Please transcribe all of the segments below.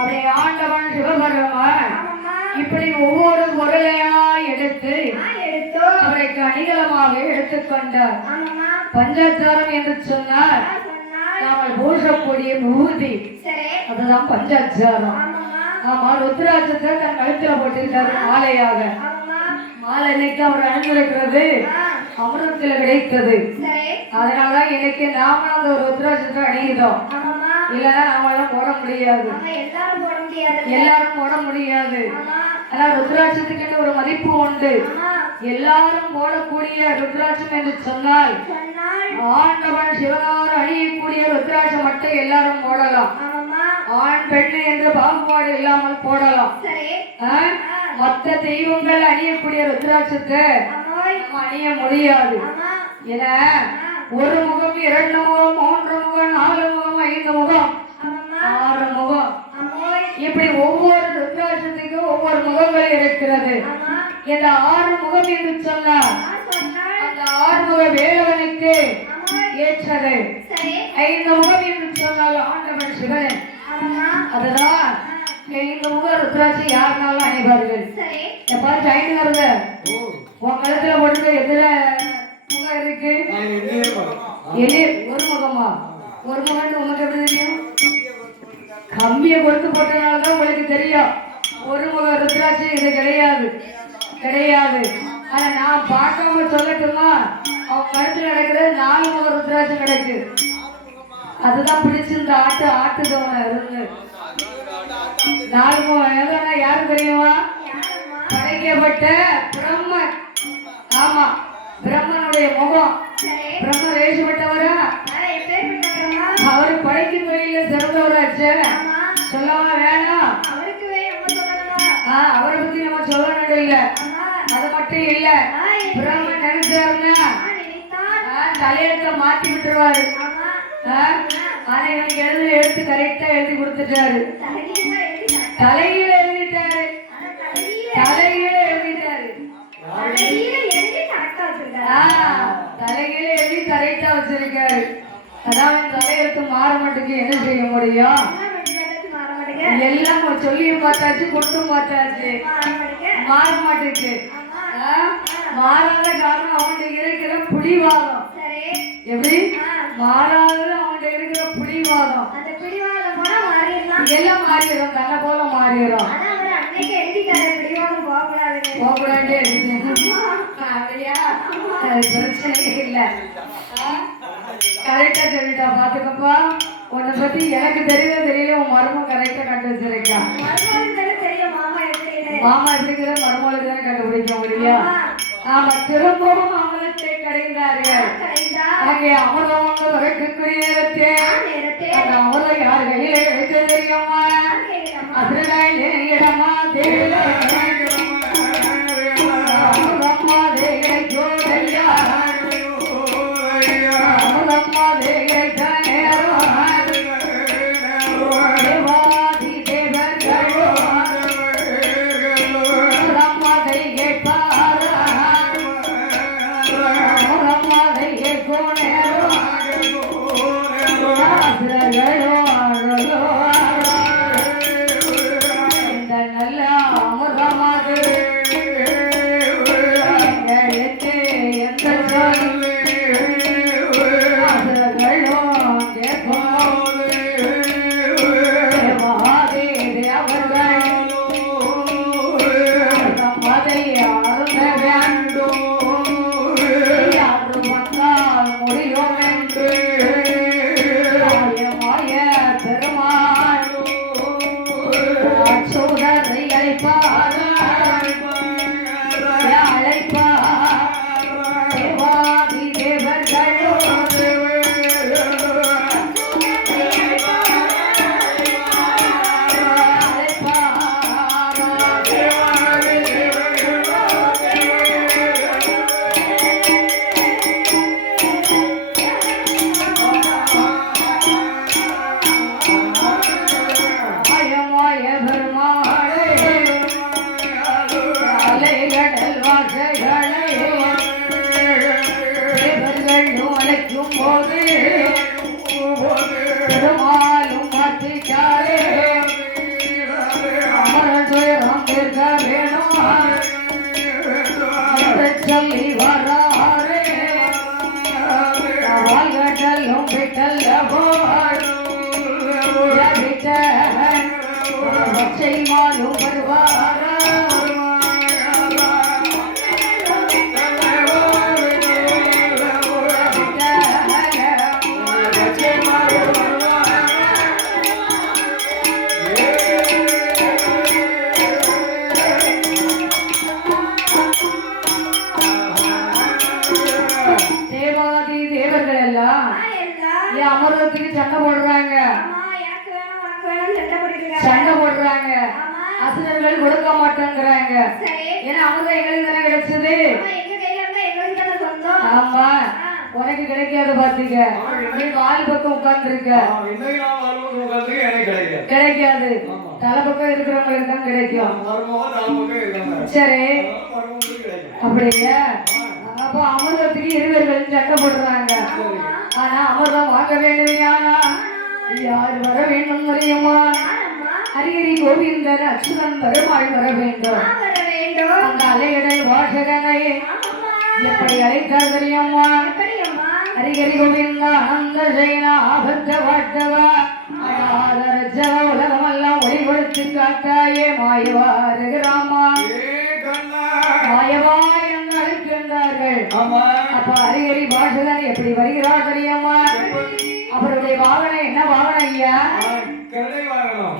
அதை ஆண்டவன் சிவபெருமான் இப்படி ஒவ்வொரு பொருளையா எடுத்து அவருக்கு அணிகலமாக எடுத்துக்கொண்டார். பஞ்சாச்சாரம் என்று சொன்னால் நாமல் பூசக்கூடிய விபூதி, அதுதான் பஞ்சாச்சாரம். ஆமா, ருத்ராட்சத்தை தன் கழுத்துல போட்டிருக்காரு மாலையாக. மாலை இன்னைக்கு அவர் அணிந்திருக்கிறது அமிர்தத்துல கிடைத்தது. அதனாலதான் இன்னைக்கு நாம அந்த ருத்ராட்சத்தை அணிகிறோம். இல்லைன்னா நாமெல்லாம் போட முடியாது, எல்லாரும் போட முடியாது. ஆனா ருத்ராட்சத்துக்கு ஒரு மதிப்பு உண்டு. எல்லாரும் போடக்கூடிய ருத்ராட்சம் என்று சொன்னால் ஆண்டவன் சிவனார் அணியக்கூடிய ருத்ராட்சம் மட்டும் எல்லாரும் போடலாம். ஆண் பெண் என்று பாகுபாடு இல்லாமல் போடலாம். மற்ற தெய்வங்கள் அணியக்கூடிய ருத்ராட்சத்தை அணிய முடியாது. என ஒரு முகம், இரண்டு முகம், மூன்று முகம், நாலு முகம், ஐந்து முகம், ஆறு முகம், இப்படி ஒவ்வொரு ருத்ராட்சத்துக்கும் ஒவ்வொரு முகங்கள் இருக்கிறது. இந்த ஆறு முகம் என்று சொன்னால் அந்த ஆறுமுக வேலவனுக்கு ஏற்றது. ஐந்து முகம் என்று சொன்னால் ஆண்டவன் சிவன். அதுதான் இந்த முக ருத்ராட்சி யாருனாலும் அணிவார்கள். எப்பாச்சும் ஐந்து வருது உன் கழுத்துல போட்டு எதுல முகம் இருக்கு? ஒரு முகமா? ஒரு முகம் உனக்கு எப்படி தெரியும்? கம்பியை கொடுத்து போட்டனாலதான் உங்களுக்கு தெரியும். ஒரு முக ருத்ராட்சி இது கிடையாது, கிடையாது. ஆனா நான் பார்க்காம சொல்லட்டுமா, அவன் கழுத்துல நடக்கிறது 4 முக ருத்ராட்சி கிடைக்கு. அதுதான் பிடிச்சு இந்த ஆட்டுதவன இருந்து 4 முகம். எதனா யாரு தெரியுமா? படைக்கப்பட்ட பிரம்மன். ஆமா, பிரம்மனுடைய முகம். பிரம்மன் வேஷப்பட்டவரா? அவர் படைக்கும் தொழில சிறந்தவராச்சு. சொல்லவா வேணாம்? அவரை பத்தி நம்ம சொல்லணும் இல்ல. அது மட்டும் இல்ல, பிரம்மன் நினைச்சாருன்னா தலையெழுத்த மாத்தி விட்டுருவாரு. ஆனா இவனுக்கு எழுத்து கரெக்டா எழுதி கொடுத்துட்டாரு. தலையில எழுதிட்டாரு, தலையில எழுதிட்டாரு, தலையில எழுதி கரெக்டா வச்சிருக்காரு. அதான் தலையெழுத்து மாற மாட்டுக்கு என்ன செய்ய முடியும்? எல்லாம் சொல்லியும் பார்த்தாச்சு, கொண்டும் பார்த்தாச்சு, மாற மாட்டுக்கு. மாறாத காரணம் அவன்கிட்ட இருக்கிற புடிவாதம். எப்படி மாறாத அவன்கிட்ட இருக்கிற புடிவாதம் எல்லாம் மாறிடும், தன்னை போல மாறிடும். போகக்கூடாது அப்படியா? பிரச்சனை இல்லை, கரெக்டா சொல்லிட்டா. பாத்துக்கப்பா, உன்னை பத்தி எனக்கு தெரியல, உன் மருமம் கரெக்டா கண்டு வச்சிருக்கா. மாமா எப்படிங்கிற மருமகளுக்கு தானே கண்டுபிடிக்க முடியும். ஆமா, திரும்பவும் அமிர்தத்தை கடைந்தார்கள். அங்கே அமிர்தம் வரைக்குரிய நேரத்தே அந்த அமிர்தம் யார் கையில எடுத்து தெரியுமா? இடமா தேவையா பச்சை மாலும் வருவாரா தேவாதி தேவர்கள் எல்லாம் என் அமர்வத்துக்கு சண்டை போடுறாங்க சண்டை போடுறாங்க அசுரர்கள் கொடுக்க மாட்டேங்கிறாங்க ஏன்னா அமிர்தம் எங்களுக்கு தானே கிடைச்சது ஆமா உனக்கு கிடைக்காது பாத்தீங்க நீ வால் பக்கம் உட்கார்ந்து இருக்க கிடைக்காது தலை பக்கம் இருக்கிறவங்களுக்கு தான் கிடைக்கும் சரி அப்படிங்க அப்போ அமிர்தத்துக்கு இருவர்கள் சண்டை போடுறாங்க ஆனா அமிர்தம் வாங்க வேண்டுமையானா யார் வர வேண்டும் தெரியுமா ஹரிஹரி கோவிந்தன் அச்சுதன் பெருமாள் வர வேண்டும் அந்த அலையடல் வாசகனை எப்படி அழைத்தார் தெரியுமா ஹரிஹரி கோவிந்தா அந்த ஜெயனா ஆபத்த வாட்டவா ஆதரஜவ உலகமெல்லாம் ஒளி கொடுத்து காட்டாயே மாயவாரு ராமா மாயவா என்று அழைக்கின்றார்கள் அப்ப ஹரிஹரி வாசகன் எப்படி வருகிறார் தெரியுமா அவருடைய வாகனம் என்ன வாகனம் ஐயா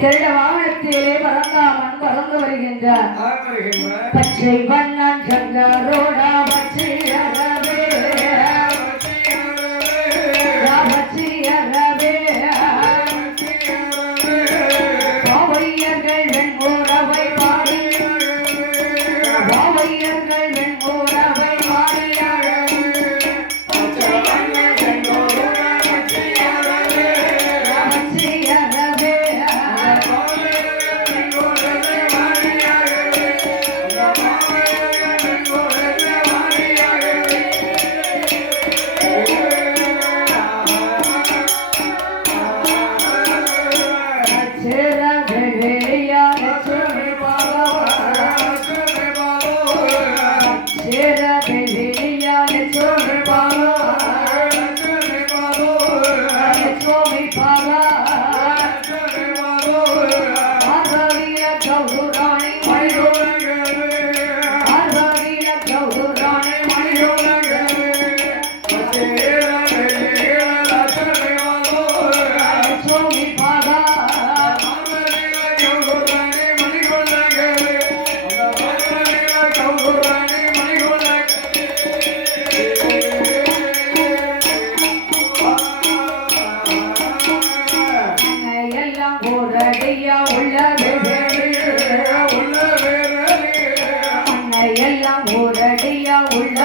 கருட வாகனத்திலே பறந்தாமன் பறந்து வருகின்றார் பச்சை வண்ணன் சங்கரோடா பச்சை அரவே பச்சை அரவே பாவையர்கள் வெண்கோரவை பாடி பாவையர்கள் வெண்கோரவை பாடி எல்லாம் ஊரடியா உள்ள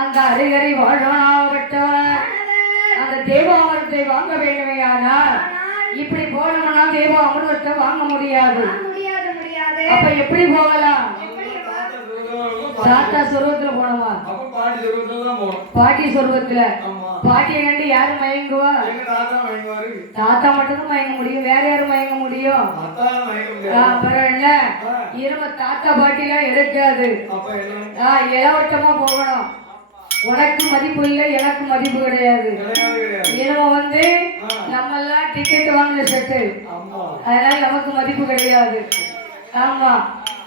அந்த ஹரிஹரி வாழ்வனாகப்பட்டவர் அந்த தேவ அமிர்தத்தை வாங்க வேண்டுமையானால் இப்படி போனோம்னா தேவ அமிர்தத்தை வாங்க முடியாது. அப்ப எப்படி போகலாம்? தாத்தா சொருவத்துல போனோமா? பாட்டி சொருவத்துல. பாட்டியை கண்டு யாரு மயங்குவா? தாத்தா மட்டும்தான் மயங்க முடியும், வேற யாரும் மயங்க முடியும்? அப்புறம் என்ன, இரும தாத்தா பாட்டிலாம் எடுக்காது, இளவட்டமா போகணும். உனக்கு மதிப்பு இல்லை, எனக்கு மதிப்பு கிடையாது. இவங்க வந்து நம்ம எல்லாம் டிக்கெட் வாங்கின செட்டு, அதனால நமக்கு மதிப்பு கிடையாது. ஆமா,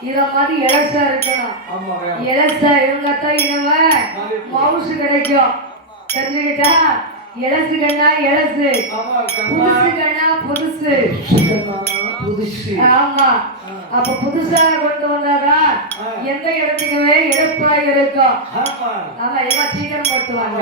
இத மாதிரி இலசா இருக்கணும். இலசா இருந்தாத்தான் இனிமே மவுசு கிடைக்கும். தெரிஞ்சுக்கிட்டா? இலசு கண்ணா இலசு, புதுசு கண்ணா புதுசு. ஆமா, அப்ப புதுசா கொண்டு வந்தாதான் எந்த இடத்துக்குமே எடுப்பா இருக்கும். ஆமா, எல்லாம் சீக்கிரம் போட்டுவாங்க.